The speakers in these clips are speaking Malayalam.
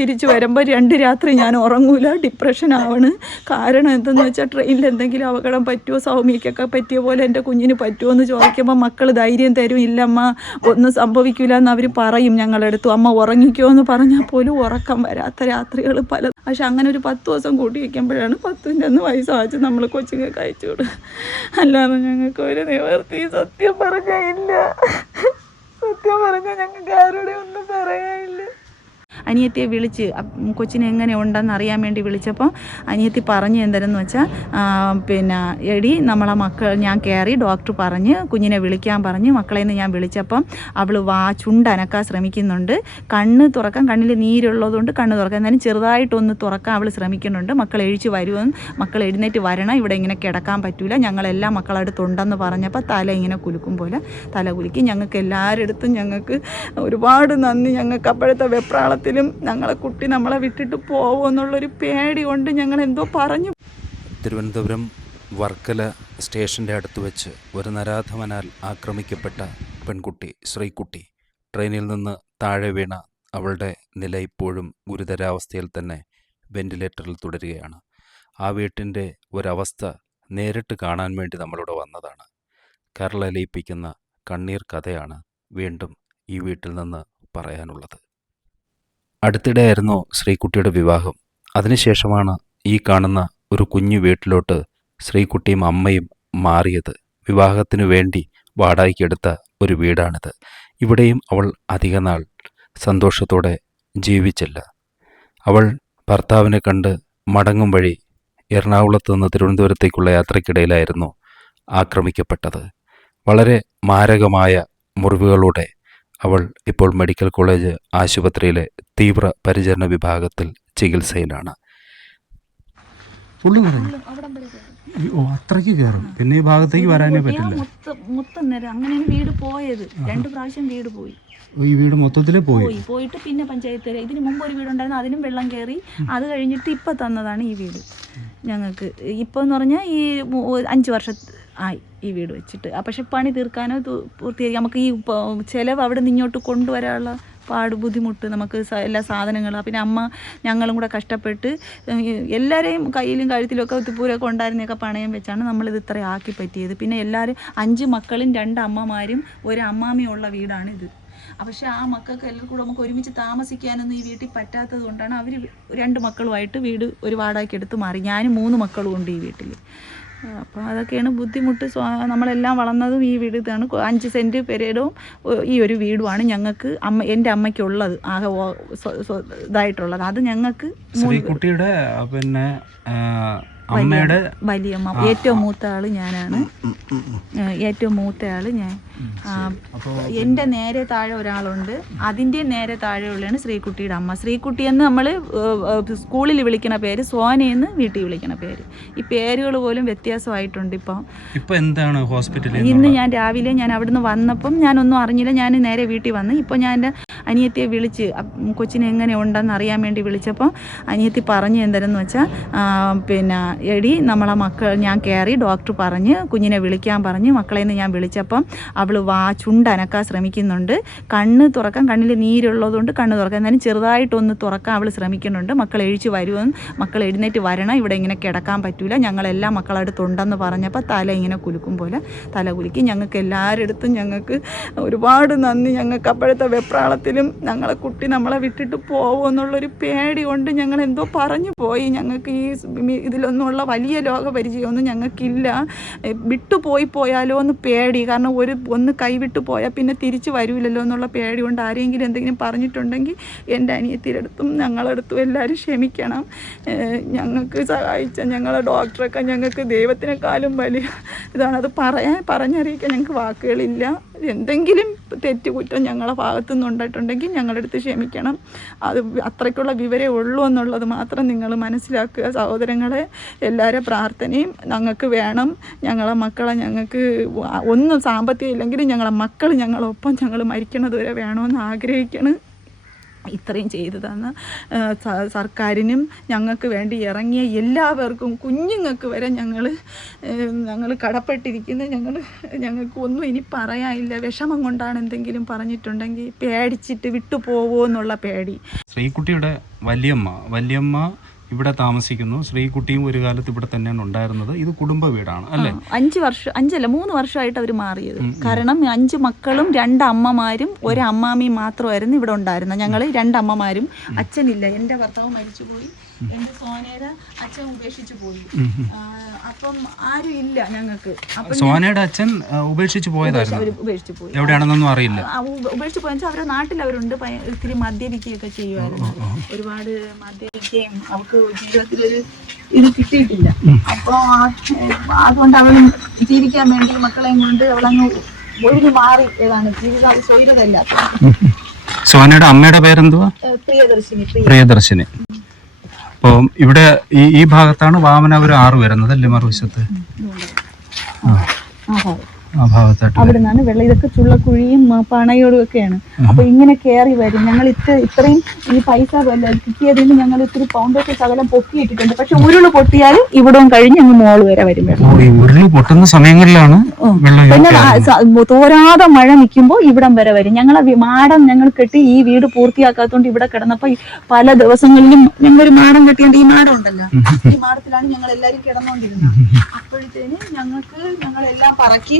തിരിച്ചു വരുമ്പോൾ 2 രാത്രി ഞാൻ ഉറങ്ങൂല, ഡിപ്രഷൻ ആവണ്. കാരണം എന്തെന്ന് വെച്ചാൽ ട്രെയിനിൽ എന്തെങ്കിലും അപകടം പറ്റുമോ, സൗമ്യക്കൊക്കെ പറ്റിയ പോലെ എൻ്റെ കുഞ്ഞിന് പറ്റുമോ എന്ന് ചോദിക്കുമ്പോൾ മക്കൾ ധൈര്യം തരും. ഇല്ലമ്മ ഒന്നും സംഭവിക്കില്ല എന്ന് അവർ പറയും ഞങ്ങളെടുത്തു. അമ്മ ഉറങ്ങിക്കോ എന്ന് പറഞ്ഞാൽ പോലും ഉറക്കം വരാത്ത രാത്രികൾ പല. പക്ഷെ അങ്ങനെ ഒരു 10 ദിവസം കൂട്ടി വയ്ക്കുമ്പോഴാണ് 10ൻ്റെ അന്ന് വയസ്സാച്ച് നമ്മൾ കൊച്ചുങ്ങൾക്ക് അയച്ചു വിടും. അല്ലാതെ ഞങ്ങൾക്ക് ഒരു നിവർത്തി സത്യം പറഞ്ഞാൽ ഇല്ല. സത്യം പറഞ്ഞാൽ ഞങ്ങൾക്ക് ആരുടെ ഒന്നും പറയാനില്ല. അനിയത്തിയെ വിളിച്ച് കൊച്ചിനെ എങ്ങനെ ഉണ്ടെന്ന് അറിയാൻ വേണ്ടി വിളിച്ചപ്പോൾ അനിയത്തി പറഞ്ഞു എന്തെന്ന് വെച്ചാൽ എടി നമ്മളെ ഞാൻ കയറി ഡോക്ടർ പറഞ്ഞ് കുഞ്ഞിനെ വിളിക്കാൻ പറഞ്ഞ് മക്കളെ നിന്ന് ഞാൻ വിളിച്ചപ്പം അവൾ ചുണ്ടനക്കാൻ ശ്രമിക്കുന്നുണ്ട്. കണ്ണ് തുറക്കാൻ, കണ്ണിൽ നീരുള്ളതുകൊണ്ട് കണ്ണ് തുറക്കാൻ, എന്നാലും ചെറുതായിട്ടൊന്ന് തുറക്കാൻ അവൾ ശ്രമിക്കുന്നുണ്ട്. മക്കൾ എഴിച്ച് വരുമെന്ന്, മക്കൾ എഴുന്നേറ്റ് വരണം, ഇവിടെ ഇങ്ങനെ കിടക്കാൻ പറ്റില്ല, ഞങ്ങളെല്ലാം മക്കളടുത്തുണ്ടെന്ന് പറഞ്ഞപ്പോൾ തല ഇങ്ങനെ കുലുക്കും പോലെ തല കുലുക്കി. ഞങ്ങൾക്ക് എല്ലാവരുടെ അടുത്തും ഞങ്ങൾക്ക് ഒരുപാട് നന്ദി. ഞങ്ങൾക്ക് അപ്പോഴത്തെ വെപ്രാളത്തിൽ ഞങ്ങളെ കുട്ടി നമ്മളെ വിട്ടിട്ട് പോകുമെന്നുള്ളൊരു പേടി കൊണ്ട് ഞങ്ങൾ എന്തോ പറഞ്ഞു. തിരുവനന്തപുരം വർക്കല സ്റ്റേഷൻ്റെ അടുത്ത് വെച്ച് ഒരു നരാധമനാൽ ആക്രമിക്കപ്പെട്ട പെൺകുട്ടി ശ്രീകുട്ടി ട്രെയിനിൽ നിന്ന് താഴെ വീണ അവളുടെ നില ഇപ്പോഴും ഗുരുതരാവസ്ഥയിൽ തന്നെ വെന്റിലേറ്ററിൽ തുടരുകയാണ്. ആ വീട്ടിൻ്റെ ഒരവസ്ഥ നേരിട്ട് കാണാൻ വേണ്ടി നമ്മളിവിടെ വന്നതാണ്. കരളലിയിപ്പിക്കുന്ന കണ്ണീർ കഥയാണ് വീണ്ടും ഈ വീട്ടിൽ നിന്ന് പറയാനുള്ളത്. അടുത്തിടെയായിരുന്നു ശ്രീകുട്ടിയുടെ വിവാഹം. അതിനുശേഷമാണ് ഈ കാണുന്ന ഒരു കുഞ്ഞു വീട്ടിലോട്ട് ശ്രീകുട്ടിയും അമ്മയും മാറിയത്. വിവാഹത്തിനു വേണ്ടി വാടകയ്ക്കെടുത്ത ഒരു വീടാണിത്. ഇവിടെയും അവൾ അധികനാൾ സന്തോഷത്തോടെ ജീവിച്ചില്ല. അവൾ ഭർത്താവിനെ കണ്ട് മടങ്ങും വഴി എറണാകുളത്ത് നിന്ന് തിരുവനന്തപുരത്തേക്കുള്ള യാത്രയ്ക്കിടയിലായിരുന്നു ആക്രമിക്കപ്പെട്ടത്. വളരെ മാരകമായ മുറിവുകളോടെ അവൾ ഇപ്പോൾ മെഡിക്കൽ കോളേജ് ആശുപത്രിയിലെ തീവ്ര പരിചരണ വിഭാഗത്തിൽ ചികിത്സയിലാണ്. അത്രയ്ക്ക് കയറും, പിന്നെ ഈ ഭാഗത്തേക്ക് വരാനേ പറ്റില്ല. അങ്ങനെയാണ് വീട് പോയത്. 2 പ്രാവശ്യം വീട് പോയി. ഈ വീട് മൊത്തത്തിൽ പോയിട്ട് പിന്നെ പഞ്ചായത്ത് ഇതിന് മുമ്പ് ഒരു വീടുണ്ടായിരുന്നു, അതിനും വെള്ളം കയറി. അത് കഴിഞ്ഞിട്ട് ഇപ്പം തന്നതാണ് ഈ വീട് ഞങ്ങൾക്ക്. ഇപ്പോൾ എന്ന് പറഞ്ഞാൽ ഈ 5 വർഷം ആയി ഈ വീട് വെച്ചിട്ട്. പക്ഷെ പണി തീർക്കാനോ പൂർത്തിയാക്കി നമുക്ക് ഈ ചിലവ് അവിടെ നിന്ന് ഇങ്ങോട്ട് കൊണ്ടുവരാനുള്ള ബുദ്ധിമുട്ട്, നമുക്ക് എല്ലാ സാധനങ്ങളും. പിന്നെ അമ്മ ഞങ്ങളും കൂടെ കഷ്ടപ്പെട്ട് എല്ലാവരെയും കയ്യിലും കഴുത്തിലും ഒക്കെ ഒത്തുപൂരൊക്കെ ഉണ്ടായിരുന്നൊക്കെ പണയം വെച്ചാണ് നമ്മളിത് ഇത്ര ആക്കി പറ്റിയത്. പിന്നെ എല്ലാവരും 5 മക്കളും 2 അമ്മമാരും ഒരു അമ്മാമ്മയും ഉള്ള വീടാണിത്. പക്ഷെ ആ മക്കൾക്ക് എല്ലാവർക്കും കൂടെ നമുക്ക് ഒരുമിച്ച് താമസിക്കാനൊന്നും ഈ വീട്ടിൽ പറ്റാത്തത് കൊണ്ടാണ് അവർ 2 മക്കളുമായിട്ട് വീട് ഒരു വാടകയ്ക്ക് എടുത്ത് മാറി. ഞാനും 3 മക്കളും ഉണ്ട് ഈ വീട്ടിൽ. അപ്പോൾ അതൊക്കെയാണ് ബുദ്ധിമുട്ട്. നമ്മളെല്ലാം വളർന്നതും ഈ വീട് ഇതാണ്. 5 സെൻറ്റ് പെരേടവും ഈ ഒരു വീടുമാണ് ഞങ്ങൾക്ക് എൻ്റെ അമ്മയ്ക്കുള്ളത്, ആകെ ഇതായിട്ടുള്ളത്. അത് ഞങ്ങൾക്ക് കുട്ടിയുടെ പിന്നെ അമ്മയുടെ വലിയമ്മ, ഏറ്റവും മൂത്ത ആള് ഞാനാണ്. ഏറ്റവും മൂത്ത ആള് ഞാൻ. എൻ്റെ നേരെ താഴെ ഒരാളുണ്ട്, അതിൻ്റെ നേരെ താഴെയുള്ളതാണ് ശ്രീകുട്ടിയുടെ അമ്മ. ശ്രീകുട്ടി എന്ന് നമ്മൾ സ്കൂളിൽ വിളിക്കണ പേര്, സോനയെന്ന് വീട്ടിൽ വിളിക്കണ പേര്. ഈ പേരുകൾ പോലും വ്യത്യാസമായിട്ടുണ്ട്. ഇപ്പം എന്താണ് ഹോസ്പിറ്റലിൽ? ഇന്ന് ഞാൻ രാവിലെ അവിടുന്ന് വന്നപ്പം ഞാനൊന്നും അറിഞ്ഞില്ല. ഞാൻ നേരെ വീട്ടിൽ വന്ന് ഇപ്പോൾ ഞാൻ എൻ്റെ അനിയത്തിയെ വിളിച്ച് കൊച്ചിനെ എങ്ങനെ ഉണ്ടെന്ന് അറിയാൻ വേണ്ടി വിളിച്ചപ്പോൾ അനിയത്തി പറഞ്ഞു എന്തെന്ന് വെച്ചാൽ എടി നമ്മളെ ഞാൻ കയറി ഡോക്ടർ പറഞ്ഞ് കുഞ്ഞിനെ വിളിക്കാൻ പറഞ്ഞ് മക്കളെ നിന്ന് ഞാൻ വിളിച്ചപ്പം അവൾ ചുണ്ടനക്കാൻ ശ്രമിക്കുന്നുണ്ട്. കണ്ണ് തുറക്കാൻ, കണ്ണിൽ നീരുള്ളതുകൊണ്ട് കണ്ണ് തുറക്കാൻ, എന്നാലും ചെറുതായിട്ടൊന്ന് തുറക്കാൻ അവൾ ശ്രമിക്കുന്നുണ്ട്. മക്കൾ എഴിച്ച് വരുമെന്ന്, മക്കൾ എഴുന്നേറ്റ് വരണം, ഇവിടെ ഇങ്ങനെ കിടക്കാൻ പറ്റില്ല, ഞങ്ങളെല്ലാം മക്കളടുത്തുണ്ടെന്ന് പറഞ്ഞപ്പോൾ തല ഇങ്ങനെ കുലുക്കും പോലെ തല കുലുക്കി. ഞങ്ങൾക്ക് എല്ലാവരുടെ അടുത്തും ഞങ്ങൾക്ക് ഒരുപാട് നന്ദി. ഞങ്ങൾക്ക് അപ്പോഴത്തെ വെപ്രാളത്തിലും ഞങ്ങളെ കുട്ടി നമ്മളെ വിട്ടിട്ട് പോകുമെന്നുള്ളൊരു പേടി കൊണ്ട് ഞങ്ങൾ എന്തോ പറഞ്ഞു പോയി. ഞങ്ങൾക്ക് ഈ ഇതിലൊന്നുമുള്ള വലിയ ലോകപരിചയമൊന്നും ഞങ്ങൾക്കില്ല. പോയാലോ എന്ന് പേടി. കാരണം ഒന്ന് കൈവിട്ട് പോയാൽ പിന്നെ തിരിച്ച് വരില്ലല്ലോ എന്നുള്ള പേടി കൊണ്ട് ആരെങ്കിലും എന്തെങ്കിലും പറഞ്ഞിട്ടുണ്ടെങ്കിൽ എൻ്റെ അനിയത്തിയുടെ അടുത്തും ഞങ്ങളടുത്തും എല്ലാവരും ക്ഷമിക്കണം. ഞങ്ങൾക്ക് സഹായിച്ച ഞങ്ങളെ ഡോക്ടറൊക്കെ ഞങ്ങൾക്ക് ദൈവത്തിനേക്കാളും വലിയ ഇതാണ്. അത് പറഞ്ഞറിയിക്കാൻ ഞങ്ങൾക്ക് വാക്കുകളില്ല. എന്തെങ്കിലും തെറ്റുകുറ്റം ഞങ്ങളെ ഭാഗത്തു നിന്നുണ്ടായിട്ടുണ്ടെങ്കിൽ ഞങ്ങളുടെ അടുത്ത് ക്ഷമിക്കണം. അത് അത്രയ്ക്കുള്ള വിവരമേ ഉള്ളൂ എന്നുള്ളത് മാത്രം നിങ്ങൾ മനസ്സിലാക്കുക സഹോദരങ്ങളെ. എല്ലാവരുടെ പ്രാർത്ഥനയും ഞങ്ങൾക്ക് വേണം. ഞങ്ങളെ മക്കളെ ഞങ്ങൾക്ക് ഒന്നും സാമ്പത്തികം ഇല്ലെങ്കിലും ഞങ്ങളെ മക്കൾ ഞങ്ങളൊപ്പം ഞങ്ങൾ മരിക്കണത് വരെ വേണമെന്ന് ആഗ്രഹിക്കണം. ഇത്രയും ചെയ്തു തന്ന സർക്കാരിനും ഞങ്ങൾക്ക് വേണ്ടി ഇറങ്ങിയ എല്ലാവർക്കും കുഞ്ഞുങ്ങൾക്ക് വരെ ഞങ്ങൾ കടപ്പെട്ടിരിക്കുന്നത്. ഞങ്ങൾക്ക് ഒന്നും ഇനി പറയാനില്ല. വിഷമം കൊണ്ടാണ് എന്തെങ്കിലും പറഞ്ഞിട്ടുണ്ടെങ്കിൽ പേടിച്ചിട്ട് വിട്ടുപോകുമോ എന്നുള്ള പേടി. ശ്രീകുട്ടിയുടെ വല്യമ്മ ഇവിടെ താമസിക്കുന്നു. ശ്രീകുട്ടിയും ഒരു കാലത്ത് ഇവിടെ തന്നെയാണ് ഉണ്ടായിരുന്നത്. ഇത് കുടുംബ വീടാണ് അല്ലേ? 3 വർഷമായിട്ട് അവർ മാറിയത്. കാരണം 5 മക്കളും 2 അമ്മമാരും 1 അമ്മാമിയും മാത്രമായിരുന്നു ഇവിടെ ഉണ്ടായിരുന്നത്. ഞങ്ങൾ 2 അമ്മമാരും, അച്ഛനില്ല. എൻ്റെ ഭർത്താവ് മരിച്ചുപോയി, എൻ്റെ സോനയുടെ അച്ഛൻ ഉപേക്ഷിച്ചു പോയി. അപ്പം ആരും ഇല്ല ഞങ്ങൾക്ക്. സോനയുടെ അച്ഛൻ ഉപേക്ഷിച്ചു പോയതായിരുന്നു. ഉപേക്ഷിച്ചു പോയി, എവിടെയാണെന്നൊന്നും അറിയില്ല. ഉപേക്ഷിച്ചു പോയെന്ന് വെച്ചാൽ അവരുടെ നാട്ടിൽ അവരുണ്ട്. ഇത്തിരി മദ്യപിക്കുകയൊക്കെ ചെയ്യുമായിരുന്നു. ഒരുപാട് മദ്യപിക്കുകയും അവർക്ക് ജീവിതത്തിലൊരു ഇത് കിട്ടിയിട്ടില്ല. അപ്പോൾ അതുകൊണ്ട് അവൾ ജീവിക്കാൻ വേണ്ടി മക്കളെയും കൊണ്ട് അവളങ്ങ് ഒഴിഞ്ഞു മാറി. ഏതാണ് ജീവിതം സ്വൈരതല്ല. സോനയുടെ അമ്മയുടെ പേരെന്തുവാ? പ്രിയദർശിനി. അപ്പോൾ ഇവിടെ ഈ ഭാഗത്താണ് വാമനപുരം 6 വരുന്നത് അല്ലേ? മറുവശത്ത് ആ ഭാഗത്തായിട്ട് അവിടെ നിന്നാണ് വെള്ളം. ഇതൊക്കെ ചുള്ളക്കുഴിയും പണയോടും ഒക്കെയാണ്. അപ്പൊ ഇങ്ങനെ കയറി വരും. ഞങ്ങൾ ഇത്രയും ഈ പൈസ കിട്ടിയതിന് ഞങ്ങൾ ഇത്തിരി പൗണ്ടൊക്കെ ശകലം പൊക്കിയിട്ടിട്ടുണ്ട്. പക്ഷെ ഉരുള് പൊട്ടിയാലും ഇവിടവും കഴിഞ്ഞ് അങ്ങ് മോള് വരെ വരും വെള്ളം. ഉരുള് പൊട്ടുന്ന സമയങ്ങളിലാണ് പിന്നെ തോരാതെ മഴ നിൽക്കുമ്പോൾ ഇവിടം വരെ വരും. മാടം ഞങ്ങൾ കെട്ടി ഈ വീട് പൂർത്തിയാക്കാത്തോണ്ട് ഇവിടെ കിടന്നപ്പോ പല ദിവസങ്ങളിലും ഞങ്ങളൊരു മാടം കെട്ടിയോണ്ട് ഈ മാടം ഉണ്ടല്ലോ, ഈ മാടത്തിലാണ് ഞങ്ങൾ എല്ലാരും കിടന്നുകൊണ്ടിരുന്നത്. അപ്പോഴത്തേന് ഞങ്ങളെല്ലാം പറക്കി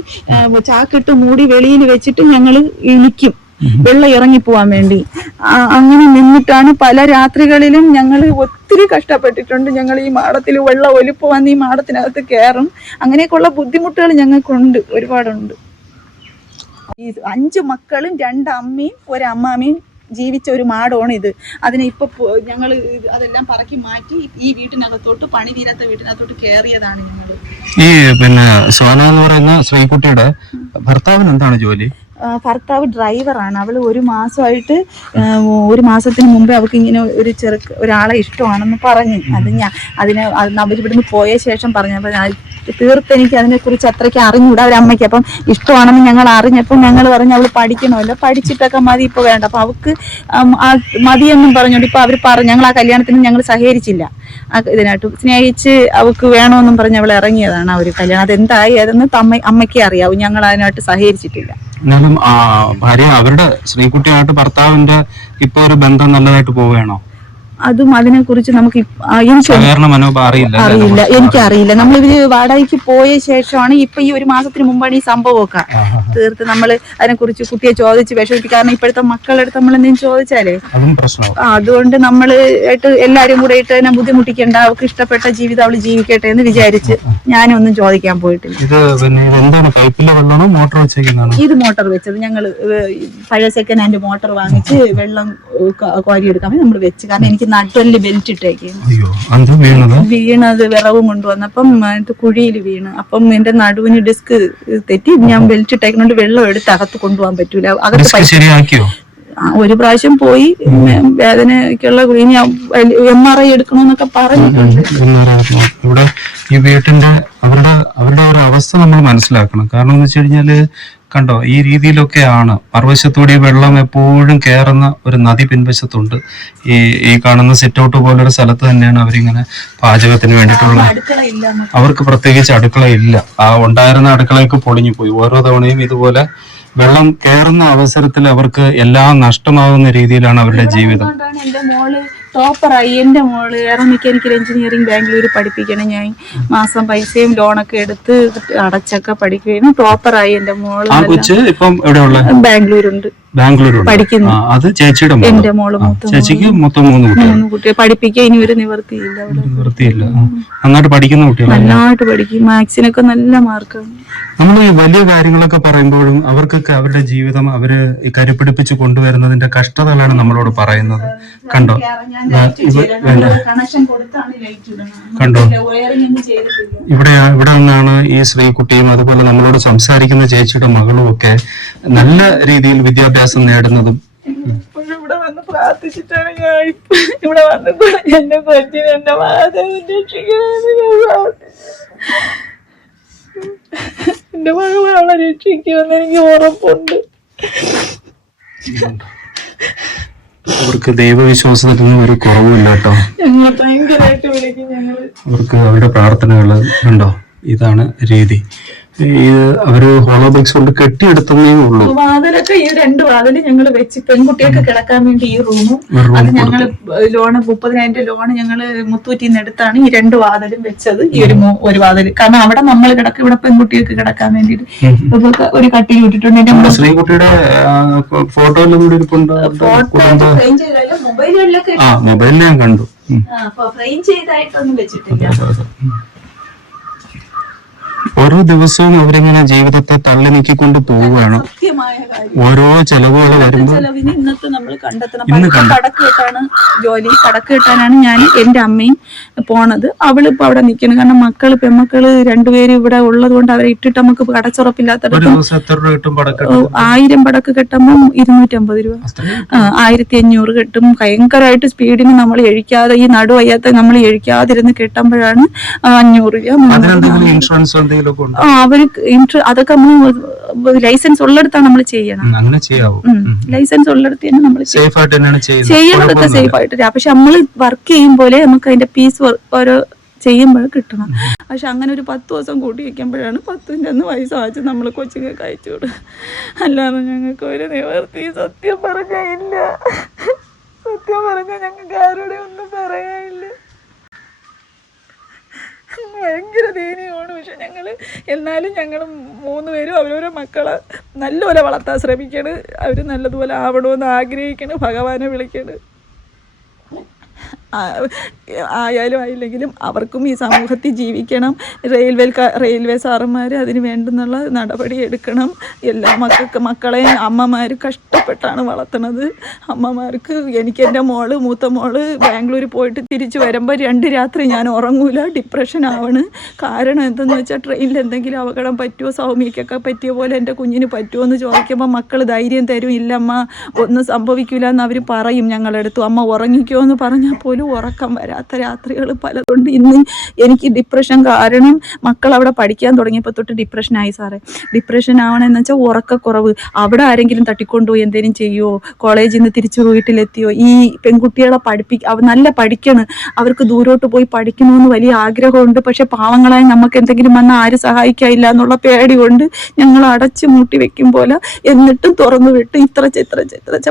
ചാക്കിട്ട് മൂടി വെളിയിൽ വെച്ചിട്ട് ഞങ്ങൾ ഇളിക്കും വെള്ളം ഇറങ്ങിപ്പോവാൻ വേണ്ടി. അങ്ങനെ നിന്നിട്ടാണ് പല രാത്രികളിലും ഞങ്ങൾ ഒത്തിരി കഷ്ടപ്പെട്ടിട്ടുണ്ട്. ഞങ്ങൾ ഈ മാടത്തിൽ വെള്ളം ഒലിപ്പ് വന്ന് ഈ മാടത്തിനകത്ത് കയറും. അങ്ങനെയൊക്കെയുള്ള ബുദ്ധിമുട്ടുകൾ ഞങ്ങൾക്കുണ്ട്, ഒരുപാടുണ്ട്. ഈ 5 മക്കളും 2 അമ്മയും 1 അമ്മാമിയും ജീവിച്ച ഒരു മാടമാണ് ഇത്. അതിനെ ഇപ്പൊ ഞങ്ങൾ അതെല്ലാം പറക്കി മാറ്റി ഈ വീട്ടിനകത്തോട്ട്, പണി തീരാത്ത വീട്ടിനകത്തോട്ട് കയറിയതാണ് ഞങ്ങൾ. ഈ പിന്നെ സോന എന്ന് പറയുന്ന ശ്രീകുട്ടിയുടെ ഭർത്താവിന് എന്താണ് ജോലി? ഭർത്താവ് ഡ്രൈവറാണ്. അവള് 1 മാസമായിട്ട് 1 മാസത്തിന് മുമ്പേ അവൾക്ക് ഇങ്ങനെ ഒരാളെ ഇഷ്ടമാണെന്ന് പറഞ്ഞു. അതിനെ അവർ ഇവിടുന്ന് പോയ ശേഷം പറഞ്ഞപ്പോൾ തീർത്ത് എനിക്ക് അതിനെക്കുറിച്ച് അത്രയ്ക്ക് അറിഞ്ഞൂടാ അവരമ്മയ്ക്ക്. അപ്പം ഇഷ്ടമാണെന്ന് ഞങ്ങൾ അറിഞ്ഞപ്പോൾ ഞങ്ങൾ പറഞ്ഞു അവള് പഠിക്കണമല്ലോ, പഠിച്ചിട്ടൊക്കെ മതി, ഇപ്പൊ വേണ്ട. അപ്പൊ അവൾക്ക് മതിയെന്നും പറഞ്ഞോണ്ട് ഇപ്പൊ അവർ ഞങ്ങൾ ആ കല്യാണത്തിന് ഞങ്ങൾ സഹകരിച്ചില്ല. ഇതിനായിട്ട് സ്നേഹിച്ച് അവൾക്ക് വേണമെന്നും പറഞ്ഞ് അവൾ ഇറങ്ങിയതാണ് ആ ഒരു കല്യാണം. അതെന്തായി അതെന്ന് അമ്മയ്ക്കേ അറിയാവൂ. ഞങ്ങൾ അതിനായിട്ട് സഹകരിച്ചിട്ടില്ല. എന്നാലും ഭാര്യ അവരുടെ ശ്രീകുട്ടിയായിട്ട് ഭർത്താവിന്റെ ഇപ്പൊ ഒരു ബന്ധം നല്ലതായിട്ട് പോവുകയാണോ? അതും അതിനെക്കുറിച്ച് നമുക്ക് അറിയില്ല, എനിക്കറിയില്ല. നമ്മളിവര് വാടകയ്ക്ക് പോയ ശേഷമാണ് ഇപ്പൊ ഈ 1 മാസത്തിന് മുമ്പാണ് ഈ സംഭവമൊക്കെ തീർത്ത് നമ്മൾ അതിനെക്കുറിച്ച് കുട്ടിയെ ചോദിച്ച് വിഷമിപ്പിക്കും. കാരണം ഇപ്പോഴത്തെ മക്കളെടുത്ത് നമ്മൾ എന്തെങ്കിലും ചോദിച്ചാലേ അതുകൊണ്ട് നമ്മൾ ആയിട്ട് എല്ലാരും കൂടെ ഇട്ട് അതിനെ ബുദ്ധിമുട്ടിക്കണ്ട, അവൾക്ക് ഇഷ്ടപ്പെട്ട ജീവിതം അവള് ജീവിക്കട്ടെ എന്ന് വിചാരിച്ച് ഞാനൊന്നും ചോദിക്കാൻ പോയിട്ടില്ല. ഇത് മോട്ടോർ വെച്ചത് ഞങ്ങൾ പഴയ സെക്കൻഡ് ഹാൻഡ് മോട്ടോർ വാങ്ങിച്ച് വെള്ളം കോരിയെടുക്കാൻ നമ്മൾ വെച്ച്. കാരണം എനിക്ക് നട്ടല് ബെൽറ്റ് ഇട്ടേക്ക് വീണത് വിറവും കൊണ്ടുവന്നപ്പം കുഴിയിൽ വീണ്. അപ്പം എന്റെ നടുവിന് ഡിസ്ക് തെറ്റി. ഞാൻ ബെൽറ്റ് ഇട്ടേക്കുന്നോണ്ട് വെള്ളം എടുത്ത് അകത്ത് കൊണ്ടുപോകാൻ പറ്റൂല. അകത്ത് ഒരു പ്രാവശ്യം പോയി വേദനയ്ക്കുള്ള ഇനി MRI എടുക്കണമെന്നൊക്കെ പറഞ്ഞിട്ടുണ്ട്. ഇവിടെ ഈ വീട്ടിന്റെ അവരുടെ ഒരു അവസ്ഥ നമ്മൾ മനസ്സിലാക്കണം. കാരണം എന്ന് വെച്ച് കഴിഞ്ഞാല് കണ്ടോ, ഈ രീതിയിലൊക്കെയാണ്. മറുവശത്തൂടെ വെള്ളം എപ്പോഴും കയറുന്ന ഒരു നദി പിൻവശത്തുണ്ട്. ഈ കാണുന്ന സിറ്റ് ഔട്ട് പോലൊരു സ്ഥലത്ത് തന്നെയാണ് അവരിങ്ങനെ പാചകത്തിന് വേണ്ടിയിട്ടുള്ള, അവർക്ക് പ്രത്യേകിച്ച് അടുക്കള ഇല്ല. ആ ഉണ്ടായിരുന്ന അടുക്കളയൊക്കെ പൊളിഞ്ഞു പോയി. ഓരോ തവണയും ഇതുപോലെ വെള്ളം കയറുന്ന അവസരത്തിൽ അവർക്ക് എല്ലാം നഷ്ടമാകുന്ന രീതിയിലാണ് അവരുടെ ജീവിതം. എന്റെ മോള് ടോപ്പറായി. എന്റെ മോള് എയറോ മെക്കാനിക്കൽ എഞ്ചിനീയറിംഗ് ബാംഗ്ലൂർ പഠിപ്പിക്കണം. ഞാൻ മാസം പൈസയും ലോണൊക്കെ എടുത്ത് അടച്ചൊക്കെ പഠിക്കുകയും ടോപ്പറായി. എന്റെ മോള് ഇപ്പം ബാംഗ്ലൂരുണ്ട് പഠിക്കുന്നു. അത് ചേച്ചിയുടെ എന്റെ മോള് ചേച്ചിക്ക് മൊത്തം 3 കുട്ടിയെ പഠിപ്പിക്കുക ഇനി ഒരു നിവൃത്തിയില്ല. നന്നായിട്ട് പഠിക്കുന്ന കുട്ടികൾ, നന്നായിട്ട് പഠിക്കും. മാത്സിനൊക്കെ നല്ല മാർക്കാണ്. നമ്മൾ ഈ വലിയ കാര്യങ്ങളൊക്കെ പറയുമ്പോഴും അവർക്കൊക്കെ അവരുടെ ജീവിതം അവര് കരുപിടിപ്പിച്ച് കൊണ്ടുവരുന്നതിന്റെ കഷ്ടതകളാണ് നമ്മളോട് പറയുന്നത്. കണ്ടോ കണ്ടോ ഇവിടെ നിന്നാണ് ഈ ശ്രീകുട്ടിയും അതുപോലെ നമ്മളോട് സംസാരിക്കുന്ന ചേച്ചിയുടെ മകളും ഒക്കെ നല്ല രീതിയിൽ വിദ്യാഭ്യാസം നേടുന്നതും. ഇവിടെ വന്ന് പ്രാർത്ഥിച്ചിട്ടാണ് ഞാൻ ഇവിടെ വന്നപ്പോ എന്റെ കൊച്ചിനെ എന്റെ മാതാവിനെ രക്ഷിക്കണമെന്ന് എന്റെ മകളെ അവളെ രക്ഷിക്കുമെന്ന് എനിക്ക് ഉറപ്പുണ്ട്. അവർക്ക് ദൈവവിശ്വാസത്തിനൊന്നും ഒരു കുറവുമില്ല കേട്ടോ. ഞങ്ങൾ ഭയങ്കരമായിട്ട് വിളിക്കും. അവർക്ക് അവരുടെ പ്രാർത്ഥനകൾ ഉണ്ടോ, ഇതാണ് രീതി. അവര് ഹോളോ ബ്രിക്സ് കൊണ്ട് കെട്ടിയെടുത്തതേ ഉള്ളൂ. വാതിലൊക്കെ ഈ 2 വാതില് ഞങ്ങൾ വെച്ച് പെൺകുട്ടിയൊക്കെ കിടക്കാൻ വേണ്ടി ഈ റൂമും അത് ഞങ്ങള് ലോണ് 30,000 ലോണ് ഞങ്ങള് മുത്തൂറ്റിന്ന് എടുത്താണ് ഈ 2 വാതിലും വെച്ചത്. ഈ ഒരു വാതില്, കാരണം അവിടെ നമ്മൾ കിടക്കും, ഇവിടെ പെൺകുട്ടിയൊക്കെ കിടക്കാൻ വേണ്ടിട്ട് ഒരു കട്ടിൽ ഇട്ടിട്ടുണ്ട്. ശ്രീകുട്ടിയുടെ ഫോട്ടോയിലും കൂടി മൊബൈലിൽ ഞാൻ കണ്ടു. ഫ്രെയിം ചെയ്തായിട്ടൊന്നും വെച്ചിട്ടില്ല. ഓരോ ദിവസവും അവരിങ്ങനെ ജീവിതത്തെ തള്ളി നീക്കിക്കൊണ്ട് പോവുകയാണ്. ഓരോ ചെലവുകൾ വരുമ്പോൾ ഇന്നത്തെ നമ്മൾ കണ്ടെത്തണം. കടക്ക് കെട്ടാണ് ജോലി, കടക്ക് കെട്ടാനാണ് ഞാൻ എന്റെ അമ്മയും പോണത്. അവളിപ്പോ അവിടെ നിൽക്കണം, കാരണം പെൺമക്കള് 2 പേര് ഇവിടെ ഉള്ളത് കൊണ്ട് അവരെ ഇട്ടിട്ട് നമുക്ക് കടച്ചുറപ്പില്ലാത്ത 1000 പടക്ക് കെട്ടുമ്പോൾ 250 രൂപ, 1500 കെട്ടും. ഭയങ്കരമായിട്ട് സ്പീഡിന് നമ്മൾ എഴിക്കാതെ, ഈ നടുവയ്യാത്ത നമ്മൾ എഴിക്കാതിരുന്ന് കെട്ടുമ്പോഴാണ് 500 രൂപ. ഇൻഷുറൻസ് അവർക്ക് അതൊക്കെ നമ്മൾ ലൈസൻസ് ഉള്ളിടത്താണ് നമ്മൾ ചെയ്യണം. അങ്ങനെ ചെയ്യാവോ? ലൈസൻസ് ഉള്ളിടത്ത് തന്നെ നമ്മൾ ചെയ്യണതൊക്കെ സേഫ് ആയിട്ട്. പക്ഷെ നമ്മൾ വർക്ക് ചെയ്യുമ്പോലെ നമുക്ക് അതിന്റെ പീസ് ഓരോ ചെയ്യുമ്പോൾ കിട്ടണം. പക്ഷെ അങ്ങനെ ഒരു 10 ദിവസം കൂട്ടി വയ്ക്കുമ്പോഴാണ് 10ന്റെ അന്ന് പൈസ വാങ്ങിച്ച് നമ്മൾ കൊച്ചുങ്ങൾക്ക് അയച്ചുകൂടും. അല്ലാതെ ഞങ്ങൾക്ക് ഒരു നിവർത്തി സത്യം പറഞ്ഞില്ല. സത്യം പറഞ്ഞാൽ ഞങ്ങൾക്ക് ആരുടെ ഒന്നും പറയാനില്ല. ഭയങ്കര ദയനീയമാണ്. പക്ഷെ എന്നാലും ഞങ്ങൾ 3 പേരും അവരവരെ മക്കളെ നല്ലപോലെ വളർത്താൻ ശ്രമിക്കണ്. അവർ നല്ലതുപോലെ ആവണമെന്ന് ആഗ്രഹിക്കണ്, ഭഗവാനെ വിളിക്കണ്. ആയാലും ആയില്ലെങ്കിലും അവർക്കും ഈ സമൂഹത്തിൽ ജീവിക്കണം. റെയിൽവേ സാറന്മാർ അതിന് വേണ്ടുന്നുള്ള നടപടി എടുക്കണം. എല്ലാ മക്കളെയും അമ്മമാർ കഷ്ടപ്പെട്ടാണ് വളർത്തണത്. അമ്മമാർക്ക് എനിക്ക് എൻ്റെ മൂത്ത മോള് ബാംഗ്ലൂർ പോയിട്ട് തിരിച്ചു വരുമ്പോൾ 2 രാത്രി ഞാൻ ഉറങ്ങൂല, ഡിപ്രഷൻ ആവണ്. കാരണം എന്തെന്ന് വെച്ചാൽ ട്രെയിനിൽ എന്തെങ്കിലും അപകടം പറ്റുമോ, സൗമ്യക്കൊക്കെ പറ്റിയ പോലെ എൻ്റെ കുഞ്ഞിന് പറ്റുമോ എന്ന് ചോദിക്കുമ്പോൾ മക്കൾ ധൈര്യം തരും. ഇല്ലമ്മ ഒന്നും സംഭവിക്കില്ല എന്ന് അവർ പറയും. ഞങ്ങളെടുത്തു അമ്മ ഉറങ്ങിക്കോ എന്ന് പറഞ്ഞാൽ പോലും ഉറക്കം വരാത്ത രാത്രികൾ പലതുണ്ട്. ഇന്ന് എനിക്ക് ഡിപ്രഷൻ കാരണം മക്കൾ അവിടെ പഠിക്കാൻ തുടങ്ങിയപ്പോൾ തൊട്ട് ഡിപ്രഷനായി സാറേ. ഡിപ്രഷൻ ആവണമെന്ന് വെച്ചാൽ ഉറക്കക്കുറവ്. അവിടെ ആരെങ്കിലും തട്ടിക്കൊണ്ടുപോയി എന്തെങ്കിലും ചെയ്യുമോ, കോളേജിൽ നിന്ന് തിരിച്ചു വീട്ടിലെത്തിയോ, ഈ പെൺകുട്ടികളെ നല്ല പഠിക്കണം, അവർക്ക് ദൂരോട്ട് പോയി പഠിക്കണമെന്ന് വലിയ ആഗ്രഹമുണ്ട്. പക്ഷെ പാവങ്ങളായി നമുക്ക് എന്തെങ്കിലും വന്നാൽ ആരും സഹായിക്കാനില്ല എന്നുള്ള പേടി കൊണ്ട് ഞങ്ങൾ അടച്ചു മൂട്ടി വെക്കും പോലെ എന്നിട്ടും തുറന്നു വിട്ട് ഇത്ര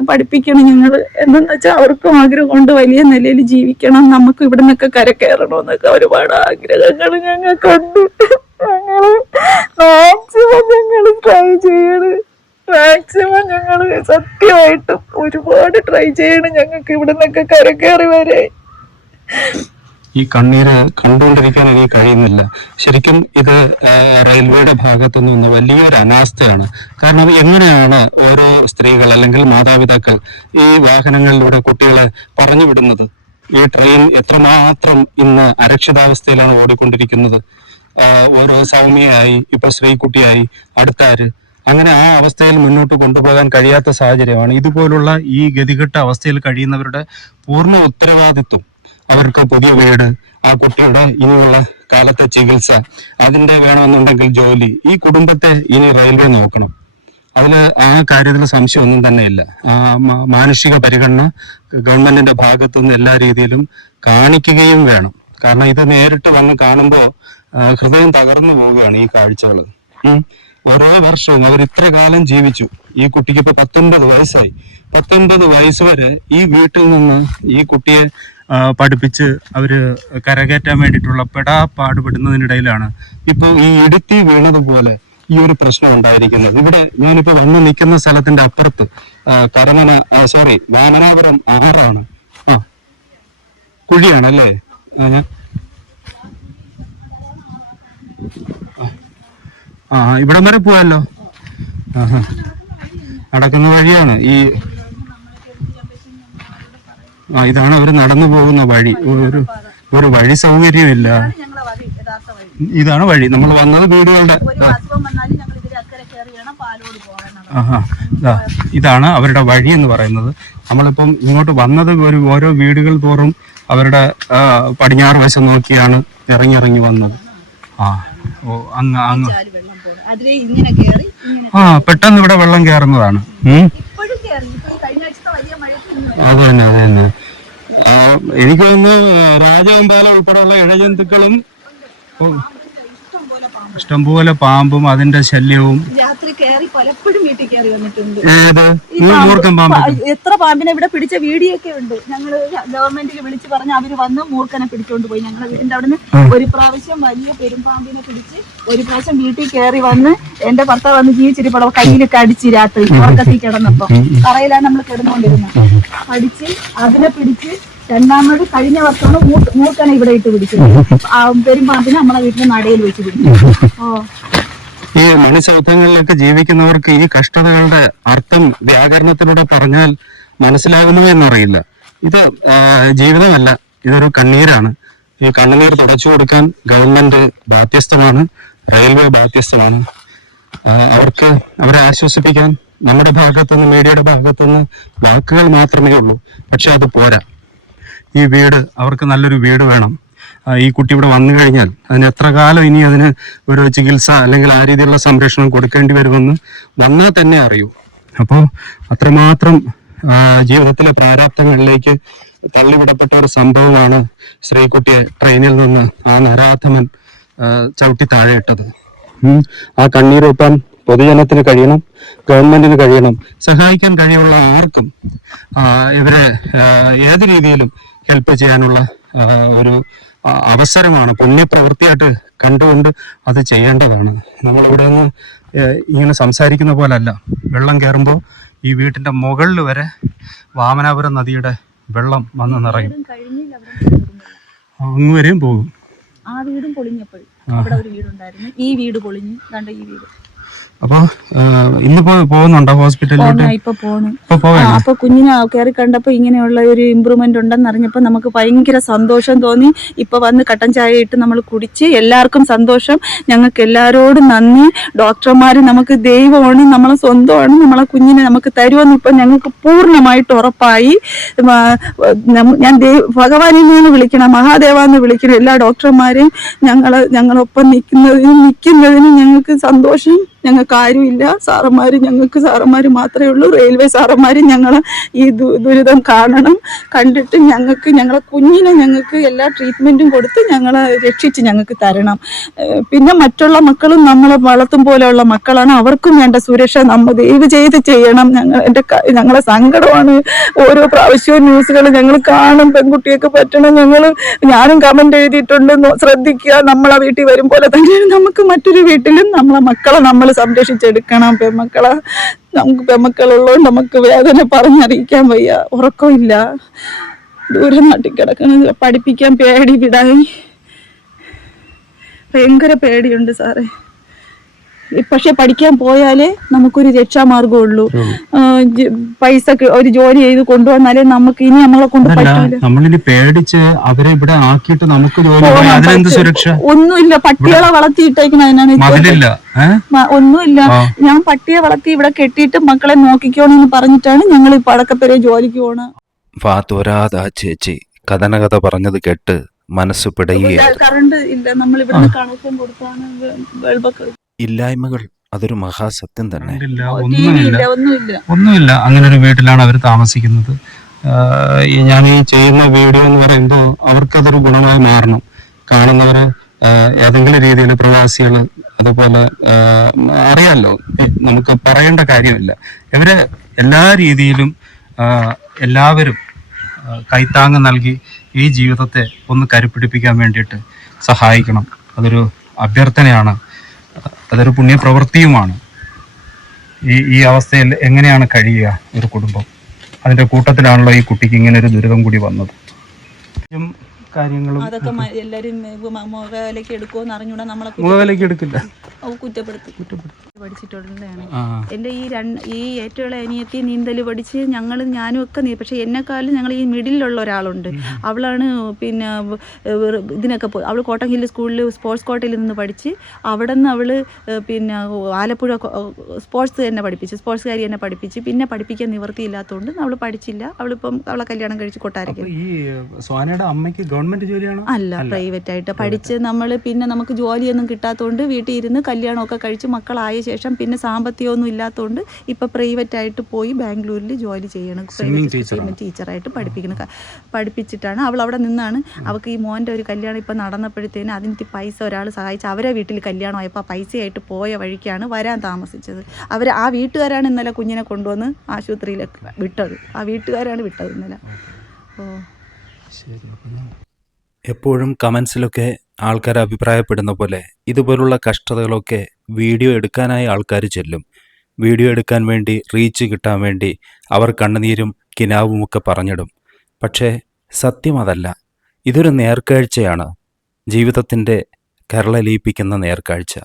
പഠിപ്പിക്കണം ഞങ്ങൾ. എന്തെന്ന് വെച്ചാൽ അവർക്കും ആഗ്രഹമുണ്ട് വലിയ നിലയിൽ ജീവിക്കണം, നമുക്ക് ഇവിടെ നിന്നൊക്കെ കരകയറണമെന്നൊക്കെ ഒരുപാട് ആഗ്രഹങ്ങൾ ഞങ്ങൾക്കുണ്ട്. മാക്സിമം ട്രൈ ചെയ്യണ്. ഞങ്ങൾ സത്യമായിട്ടും ഒരുപാട് ട്രൈ ചെയ്യണം ഞങ്ങൾക്ക് ഇവിടെ നിന്നൊക്കെ കരകയറി വരെ. ഈ കണ്ണീര് കണ്ടുകൊണ്ടിരിക്കാൻ എനിക്ക് കഴിയുന്നില്ല. ശരിക്കും ഇത് റെയിൽവേയുടെ ഭാഗത്തു നിന്ന് വലിയൊരു അനാസ്ഥയാണ്. കാരണം എങ്ങനെയാണ് ഓരോ സ്ത്രീകൾ അല്ലെങ്കിൽ മാതാപിതാക്കൾ ഈ വാഹനങ്ങളിലൂടെ കുട്ടികളെ പറഞ്ഞു വിടുന്നത്? ഈ ട്രെയിൻ എത്രമാത്രം ഇന്ന് അരക്ഷിതാവസ്ഥയിലാണ് ഓടിക്കൊണ്ടിരിക്കുന്നത്. ഓരോ സൗമ്യയായി, ഇപ്പൊ ശ്രീകുട്ടിയായി, അടുത്താര്, അങ്ങനെ ആ അവസ്ഥയിൽ മുന്നോട്ട് കൊണ്ടുപോകാൻ കഴിയാത്ത സാഹചര്യമാണ്. ഇതുപോലുള്ള ഈ ഗതികെട്ട അവസ്ഥയിൽ കഴിയുന്നവരുടെ പൂർണ്ണ ഉത്തരവാദിത്വം, അവർക്ക് പുതിയ വീട്, ആ കുട്ടിയുടെ ഇനിയുള്ള കാലത്തെ ചികിത്സ, അതിൻ്റെ വേണമെന്നുണ്ടെങ്കിൽ ജോലി, ഈ കുടുംബത്തെ ഇനി റെയിൽവേ നോക്കണം. അതിന് ആ കാര്യത്തിൽ സംശയമൊന്നും തന്നെയില്ല. മാനുഷിക പരിഗണന ഗവൺമെന്റിന്റെ ഭാഗത്തുനിന്ന് എല്ലാ രീതിയിലും കാണിക്കുകയും വേണം. കാരണം ഇത് നേരിട്ട് വന്ന് കാണുമ്പോൾ ഹൃദയം തകർന്നു പോവുകയാണ് ഈ കാഴ്ചകൾ. ഓരോ വർഷവും അവർ ഇത്ര കാലം ജീവിച്ചു. ഈ കുട്ടിക്ക് ഇപ്പൊ 19 വയസ്സായി. 19 വയസ്സ് വരെ ഈ വീട്ടിൽ നിന്ന് ഈ കുട്ടിയെ പഠിപ്പിച്ച് അവര് കരകയറ്റാൻ വേണ്ടിയിട്ടുള്ള പാടുപെടുന്നതിനിടയിലാണ് ഇപ്പൊ ഈ ഇടുത്തി വീണതുപോലെ ഈ ഒരു പ്രശ്നം ഉണ്ടായിരിക്കുന്നത്. ഇവിടെ ഞാനിപ്പോ വന്ന് നിൽക്കുന്ന സ്ഥലത്തിന്റെ അപ്പുറത്ത് വാമനാപുരം 6 കുഴിയാണല്ലേ. ഇവിടം വരെ പോവാല്ലോ. നടക്കുന്ന വഴിയാണ് ഈ ഇതാണ് അവർ നടന്നു പോകുന്ന വഴി. ഒരു വഴി സൗകര്യമില്ല. ഇതാണ് വഴി. നമ്മൾ വന്നത് വീടുകളുടെ ഇതാണ് അവരുടെ വഴി എന്ന് പറയുന്നത്. നമ്മളിപ്പം ഇങ്ങോട്ട് വന്നത് ഓരോ വീടുകൾ തോറും അവരുടെ പടിഞ്ഞാറ് വശം നോക്കിയാണ് ഇറങ്ങി വന്നത്. അങ്ങ് പെട്ടെന്ന് ഇവിടെ വെള്ളം കയറുന്നതാണ്. അത് തന്നെ അത് തന്നെ. എനിക്ക് തോന്നുന്നു രാജവെമ്പാല ഉൾപ്പെടെയുള്ള ഇഴജന്തുക്കളും ഇഷ്ടംപോലെ പാമ്പും അതിന്റെ ശല്യവും. രാത്രി കയറി പലപ്പോഴും വീട്ടിൽ കയറി വന്നിട്ടുണ്ട്. ഏത് മൂർഖൻ പാമ്പ്? എത്ര പാമ്പിനെ ഇവിടെ പിടിച്ച വീഡിയോ ഒക്കെ ഉണ്ട്. ഞങ്ങള് ഗവൺമെന്റിൽ വിളിച്ച് പറഞ്ഞ് അവര് വന്ന് മൂർഖനെ പിടിച്ചോണ്ട് പോയി. ഞങ്ങളെ വീടിന്റെ അവിടെ നിന്ന് ഒരു പ്രാവശ്യം വലിയ പെരുമ്പാമ്പിനെ പിടിച്ച് ഒരു പ്രാവശ്യം വീട്ടിൽ കയറി വന്ന് എന്റെ ഭർത്താവ് വന്ന് ജീവിച്ചിരിപ്പടം കയ്യിൽ കടിച്ച് രാത്രി ഉറക്കത്തിൽ കിടന്നപ്പോ തറയിലാണ് നമ്മൾ കിടന്നുകൊണ്ടിരുന്നത്. കടിച്ച് അതിനെ പിടിച്ച് രണ്ടാമത് കഴിഞ്ഞ വർഷമാണ് മൂർഖനെ ഇവിടെ ഇട്ട് പിടിച്ചത്. പെരുമ്പാമ്പിനെ നമ്മളെ വീട്ടിൽ നടയിൽ വെച്ച് പിടിച്ചു. ഈ മനുഷ്യത്വങ്ങളിലൊക്കെ ജീവിക്കുന്നവർക്ക് ഈ കഷ്ടതകളുടെ അർത്ഥം വ്യാകരണത്തിലൂടെ പറഞ്ഞാൽ മനസ്സിലാകുമോ എന്നറിയില്ല. ഇത് ജീവിതമല്ല, ഇതൊരു കണ്ണീരാണ്. ഈ കണ്ണുനീർ തുടച്ചു കൊടുക്കാൻ ഗവൺമെന്റ് ബാധ്യസ്ഥമാണ്, റെയിൽവേ ബാധ്യസ്ഥമാണ്. അവരെ ആശ്വസിപ്പിക്കാൻ നമ്മുടെ ഭാഗത്തുനിന്ന്, മീഡിയയുടെ ഭാഗത്തുനിന്ന് വാക്കുകൾ മാത്രമേ ഉള്ളൂ. പക്ഷെ അത് പോരാ. ഈ വീട്, അവർക്ക് നല്ലൊരു വീട് വേണം. ഈ കുട്ടി ഇവിടെ വന്നു കഴിഞ്ഞാൽ അതിന് എത്ര കാലം ഇനി അതിന് ഒരു ചികിത്സ അല്ലെങ്കിൽ ആ രീതിയിലുള്ള സംരക്ഷണം കൊടുക്കേണ്ടി വരുമെന്ന് വന്നാൽ തന്നെ അറിയൂ. അപ്പോൾ അത്രമാത്രം ജീവിതത്തിലെ പ്രാരാബ്ദങ്ങളിലേക്ക് തള്ളിവിടപ്പെട്ട ഒരു സംഭവമാണ് ശ്രീകുട്ടിയെ ട്രെയിനിൽ നിന്ന് ആ നരാധമൻ ചവിട്ടി താഴെയിട്ടത്. ആ കണ്ണീരൊപ്പാൻ പൊതുജനത്തിന് കഴിയണം, ഗവൺമെന്റിന് കഴിയണം, സഹായിക്കാൻ കഴിയുള്ള ആർക്കും ഇവരെ ഏത് രീതിയിലും ഹെൽപ്പ് ചെയ്യാനുള്ള ഒരു അവസരമാണ്, പുണ്യപ്രവൃത്തിയായിട്ട് കണ്ടുകൊണ്ട് അത് ചെയ്യേണ്ടതാണ്. നമ്മളിവിടെ നിന്ന് ഇങ്ങനെ സംസാരിക്കുന്ന പോലല്ല. വെള്ളം കയറുമ്പോൾ ഈ വീട്ടിന്റെ മുകളിൽ വരെ വാമനാപുരം നദിയുടെ വെള്ളം വന്ന് നിറയും, അങ്ങ് വരെയും പോകും. ആ വീടും പൊളിഞ്ഞപ്പോൾ അവിടെ ഒരു വീടുണ്ടായിരുന്നു. ഈ വീട് പൊളിഞ്ഞു, കണ്ട ഈ വീട്. അപ്പൊ ഇന്നിപ്പോ പോകുന്നുണ്ടോ ഹോസ്പിറ്റലിലോട്ട്? ഇപ്പൊ പോണു. അപ്പൊ കുഞ്ഞിനെ കയറി കണ്ടപ്പോ ഇങ്ങനെയുള്ള ഒരു ഇമ്പ്രൂവ്മെന്റ് ഉണ്ടെന്ന് അറിഞ്ഞപ്പോ നമുക്ക് ഭയങ്കര സന്തോഷം തോന്നി. ഇപ്പൊ വന്ന് കട്ടൻ ചായ ഇട്ട് നമ്മൾ കുടിച്ച് എല്ലാവർക്കും സന്തോഷം. ഞങ്ങൾക്ക് എല്ലാവരോടും നന്ദി. ഡോക്ടർമാര് നമുക്ക് ദൈവമാണ്, നമ്മളെ സ്വന്തമാണ്, നമ്മളെ കുഞ്ഞിനെ നമുക്ക് തരുമെന്ന് ഇപ്പൊ ഞങ്ങൾക്ക് പൂർണ്ണമായിട്ട് ഉറപ്പായി. ഞാൻ ഭഗവാനെന്ന് വിളിക്കണം, മഹാദേവാന്ന് വിളിക്കണം എല്ലാ ഡോക്ടർമാരെയും. ഞങ്ങളൊപ്പം നിൽക്കുന്നതിന് ഞങ്ങൾക്ക് സന്തോഷം. ഞങ്ങൾക്ക് ആരുമില്ല, ഞങ്ങൾക്ക് സാറന്മാര് മാത്രമേ ഉള്ളൂ. റെയിൽവേ സാറന്മാര് ഞങ്ങളെ ഈ ദുരിതം കാണണം, കണ്ടിട്ട് ഞങ്ങളെ കുഞ്ഞിനെ ഞങ്ങൾക്ക് എല്ലാ ട്രീറ്റ്മെന്റും കൊടുത്ത് ഞങ്ങളെ രക്ഷിച്ച് ഞങ്ങൾക്ക് തരണം. പിന്നെ മറ്റുള്ള മക്കളും നമ്മളെ വളർത്തും പോലെയുള്ള മക്കളാണ്, അവർക്കും വേണ്ട സുരക്ഷ നമ്മൾ ദയവ് ചെയ്ത് ചെയ്യണം. ഞങ്ങളെ സങ്കടമാണ്. ഓരോ പ്രാവശ്യവും ന്യൂസുകൾ ഞങ്ങൾ കാണും, പെൺകുട്ടിയൊക്കെ പറ്റണം. ഞാനും കമന്റ് എഴുതിയിട്ടുണ്ട്, ശ്രദ്ധിക്കുക, നമ്മളെ വീട്ടിൽ വരും പോലെ തന്നെയാണ് നമുക്ക് മറ്റൊരു വീട്ടിലും നമ്മളെ മക്കളെ നമ്മൾ സംരക്ഷിച്ചെടുക്കണം. നമുക്ക് പെമ്മക്കളുള്ളതുകൊണ്ട് നമുക്ക് വേദന പറഞ്ഞറിയിക്കാൻ വയ്യ. ഉറക്കമില്ല, ദൂരെ നാട്ടിൽ കിടക്കുന്നത്, പഠിപ്പിക്കാൻ പേടി, വിടായി ഭയങ്കര പേടിയുണ്ട് സാറേ. പക്ഷെ പഠിക്കാൻ പോയാലേ നമുക്കൊരു രക്ഷാമാർഗമുള്ളൂ. പൈസ ഒരു ജോലി ചെയ്ത് കൊണ്ടുവന്നാലേ നമുക്ക് ഇനി നമ്മളെ കൊണ്ട് പറ്റില്ല. നമ്മളിനി പേടിച്ച് അവരെ ഇവിടെ ആക്കിയിട്ട് നമുക്ക് സുരക്ഷ ഒന്നുമില്ല. പട്ടികളെ വളർത്തിയിട്ടേക്കണം, അതിനാണ് ഒന്നുമില്ല. ഞാൻ പട്ടിയെ വളർത്തി ഇവിടെ കെട്ടിയിട്ട് മക്കളെ നോക്കിക്കോണെന്ന് പറഞ്ഞിട്ടാണ് ഞങ്ങൾ ഈ പടക്കപ്പേരെ ജോലിക്ക് പോണ. ഫാത്തോരാദാ ചേച്ചി കഥനകഥ പറഞ്ഞത് കേട്ട് മനസ്സ് പിടയുകയാണ്. കറണ്ട് ഇല്ല, നമ്മൾ ഇവിടുന്ന് കണക്ഷൻ കൊടുത്താണ് ബൾബൊക്കെ. ഇല്ലായ്മകൾ അതൊരു മഹാസത്യം തന്നെ. ഒന്നുമില്ല. അങ്ങനെ ഒരു വീട്ടിലാണ് അവർ താമസിക്കുന്നത്. ഞാൻ ഈ ചെയ്യുന്ന വീഡിയോ എന്ന് പറയുമ്പോൾ അവർക്കതൊരു ഗുണമായി മാറണം. കാണുന്നവര് ഏതെങ്കിലും രീതിയിൽ പ്രവാസികള്, അതുപോലെ അറിയാമല്ലോ, നമുക്ക് പറയേണ്ട കാര്യമില്ല. ഇവരെ എല്ലാ രീതിയിലും എല്ലാവരും കൈത്താങ്ങ് നൽകി ഈ ജീവിതത്തെ ഒന്ന് കരുപ്പിടിപ്പിക്കാൻ വേണ്ടിയിട്ട് സഹായിക്കണം. അതൊരു അഭ്യർത്ഥനയാണ്, അതൊരു പുണ്യപ്രവൃത്തിയുമാണ്. ഈ അവസ്ഥയിൽ എങ്ങനെയാണ് കഴിയുക ഒരു കുടുംബം? അതിന്റെ കൂട്ടത്തിലാണല്ലോ ഈ കുട്ടിക്ക് ഇങ്ങനെ ഒരു ദുരിതം കൂടി വന്നത്. കാര്യങ്ങളും അതൊക്കെ എല്ലാരും മുഖവിലയ്ക്ക് എടുക്കുമെന്ന് അറിഞ്ഞൂടാ. നമ്മളെ മുഖവിലയ്ക്ക് എടുക്കില്ല, കുറ്റപ്പെടുത്തി പഠിച്ചിട്ടുള്ളതാണ്. എൻ്റെ ഈ ഏറ്റവും ഇളയ അനിയത്തി നീന്തൽ പഠിച്ച് ഞാനും ഒക്കെ പക്ഷെ എന്നെക്കാളും ഞങ്ങൾ ഈ മിഡിലുള്ള ഒരാളുണ്ട്. അവളാണ് പിന്നെ ഇതിനൊക്കെ പോയി. അവൾ കോട്ടൺ ഹില്ല് സ്കൂളിൽ സ്പോർട്സ് കോട്ടയിൽ നിന്ന് പഠിച്ച് അവിടെ നിന്ന് അവൾ പിന്നെ ആലപ്പുഴ സ്പോർട്സ് തന്നെ പഠിപ്പിച്ച് പിന്നെ പഠിപ്പിക്കാൻ നിവൃത്തിയില്ലാത്തതുകൊണ്ട് അവൾ പഠിച്ചില്ല. അവളെ കല്യാണം കഴിച്ച് കൊട്ടാരയ്ക്ക്. അല്ല, പ്രൈവറ്റ് ആയിട്ട് പഠിച്ച് നമ്മൾ പിന്നെ നമുക്ക് ജോലിയൊന്നും കിട്ടാത്തതുകൊണ്ട് വീട്ടിൽ ഇരുന്ന് കല്യാണമൊക്കെ കഴിച്ച് മക്കളായ ശേഷം പിന്നെ സാമ്പത്തികമൊന്നും ഇല്ലാത്തതുകൊണ്ട് ഇപ്പോൾ പ്രൈവറ്റായിട്ട് പോയി ബാംഗ്ലൂരിൽ ജോലി ചെയ്യണം. പ്രൈവറ്റ് ടീച്ചറായിട്ട് പഠിപ്പിച്ചിട്ടാണ് അവൾ അവിടെ നിന്നാണ്. അവൾക്ക് ഈ മോൻ്റെ ഒരു കല്യാണം ഇപ്പോൾ നടന്നപ്പോഴത്തേന് അതിന് പൈസ ഒരാൾ സഹായിച്ച് അവരെ വീട്ടിൽ കല്യാണമായപ്പോൾ ആ പൈസയായിട്ട് പോയ വഴിക്കാണ് വരാൻ താമസിച്ചത്. ആ വീട്ടുകാരാണ് ഇന്നലെ കുഞ്ഞിനെ കൊണ്ടുവന്ന് ആശുപത്രിയിലേക്ക് വിട്ടത്. ആ വീട്ടുകാരാണ് വിട്ടത് ഇന്നലെ. എപ്പോഴും കമൻസിലൊക്കെ ആൾക്കാർ അഭിപ്രായപ്പെടുന്ന പോലെ ഇതുപോലുള്ള കഷ്ടതകളൊക്കെ വീഡിയോ എടുക്കാനായി ആൾക്കാർ ചെല്ലും. വീഡിയോ എടുക്കാൻ വേണ്ടി, റീച്ച് കിട്ടാൻ വേണ്ടി അവർ കണ്ണുനീരും കിനാവുമൊക്കെ പറഞ്ഞിടും. പക്ഷേ സത്യം അതല്ല. ഇതൊരു നേർക്കാഴ്ചയാണ്, ജീവിതത്തിൻ്റെ കരളലിയിപ്പിക്കുന്ന നേർക്കാഴ്ച.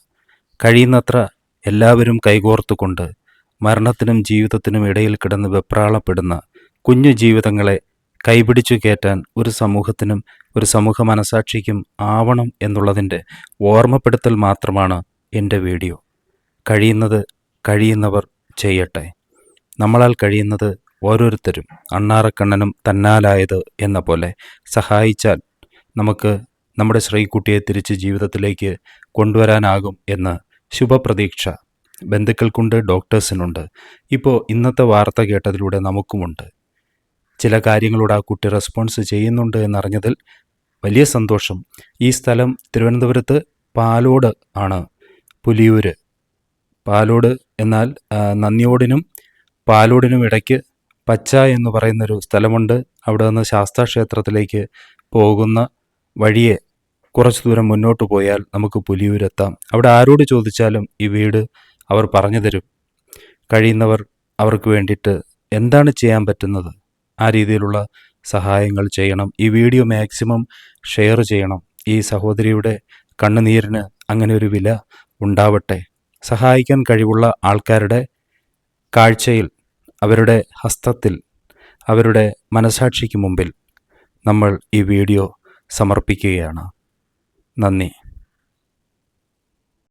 കഴിയുന്നത്ര എല്ലാവരും കൈകോർത്തുകൊണ്ട് മരണത്തിനും ജീവിതത്തിനും ഇടയിൽ കിടന്ന് വെപ്രാളപ്പെടുന്ന കുഞ്ഞു ജീവിതങ്ങളെ കൈപിടിച്ചു കയറ്റാൻ ഒരു സമൂഹത്തിനും ഒരു സമൂഹ മനസാക്ഷിക്കും ആവണം എന്നുള്ളതിൻ്റെ ഓർമ്മപ്പെടുത്തൽ മാത്രമാണ് എൻ്റെ വീഡിയോ. കഴിയുന്നവർ ചെയ്യട്ടെ. നമ്മളാൽ കഴിയുന്നത് ഓരോരുത്തരും അണ്ണാറക്കണ്ണനും തന്നാലായത് എന്ന പോലെ സഹായിച്ചാൽ നമുക്ക് നമ്മുടെ ശ്രീകുട്ടിയെ തിരിച്ച് ജീവിതത്തിലേക്ക് കൊണ്ടുവരാനാകും എന്ന് ശുഭപ്രതീക്ഷ ബന്ധുക്കൾക്കുണ്ട്, ഡോക്ടേഴ്സിനുണ്ട്. ഇപ്പോൾ ഇന്നത്തെ വാർത്ത കേട്ടതിലൂടെ നമുക്കുമുണ്ട്. ചില കാര്യങ്ങളോട് ആ കുട്ടി റെസ്പോൺസ് ചെയ്യുന്നുണ്ട് എന്നറിഞ്ഞതിൽ വലിയ സന്തോഷം. ഈ സ്ഥലം തിരുവനന്തപുരത്ത് പാലോട് ആണ്, പുലിയൂര്. പാലോട് എന്നാൽ നന്ദിയോടിനും പാലോടിനും ഇടയ്ക്ക് പച്ച എന്ന് പറയുന്നൊരു സ്ഥലമുണ്ട്. അവിടെ നിന്ന് ശാസ്താ ക്ഷേത്രത്തിലേക്ക് പോകുന്ന വഴിയെ കുറച്ച് ദൂരം മുന്നോട്ട് പോയാൽ നമുക്ക് പുലിയൂരെത്താം. അവിടെ ആരോട് ചോദിച്ചാലും ഈ വീട് അവർ പറഞ്ഞു തരും. കഴിയുന്നവർ അവർക്ക് വേണ്ടിയിട്ട് എന്താണ് ചെയ്യാൻ പറ്റുന്നത് ആ രീതിയിലുള്ള സഹായങ്ങൾ ചെയ്യണം. ഈ വീഡിയോ മാക്സിമം ഷെയർ ചെയ്യണം. ഈ സഹോദരിയുടെ കണ്ണുനീരിന് അങ്ങനെ ഒരു വില ഉണ്ടാവട്ടെ. സഹായിക്കാൻ കഴിവുള്ള ആൾക്കാരുടെ കാഴ്ചയിൽ, അവരുടെ ഹസ്തത്തിൽ, അവരുടെ മനസാക്ഷിക്ക് മുമ്പിൽ നമ്മൾ ഈ വീഡിയോ സമർപ്പിക്കുകയാണ്. നന്ദി.